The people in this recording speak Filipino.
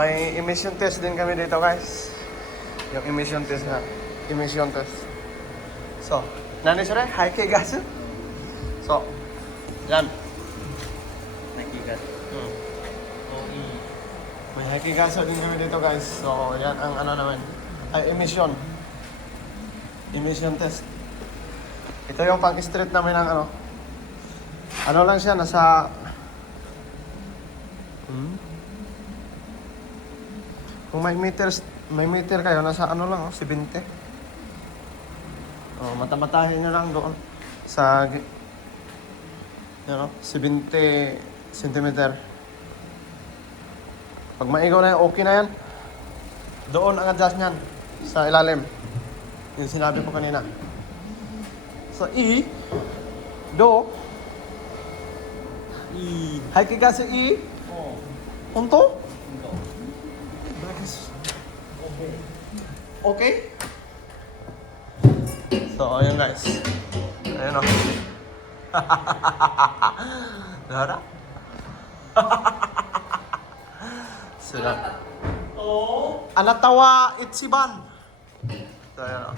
May emission test din kami dito guys. Yung emission test na. Emission test. So, nani sure? Haike gas. So, yan. Nakikat. May haike gas din kami dito guys. So, yan ang ano naman. Ay, emission. Emission test. Ito yung pang-street namin ng ano. Ano lang siya, nasa... Kung may meter kayo, nasa ano lang, 70. Oh, mata-matahin nyo lang doon sa 70 centimeter. Pag maigaw na yan, okay na yan. Doon ang adjust niyan sa ilalim. Yung sinabi ko kanina. So, do, hakiga sa unto? Okay? So, ayun guys. Ayun o. Lara? Sila. Anatawa Ichiban. So, ayun o.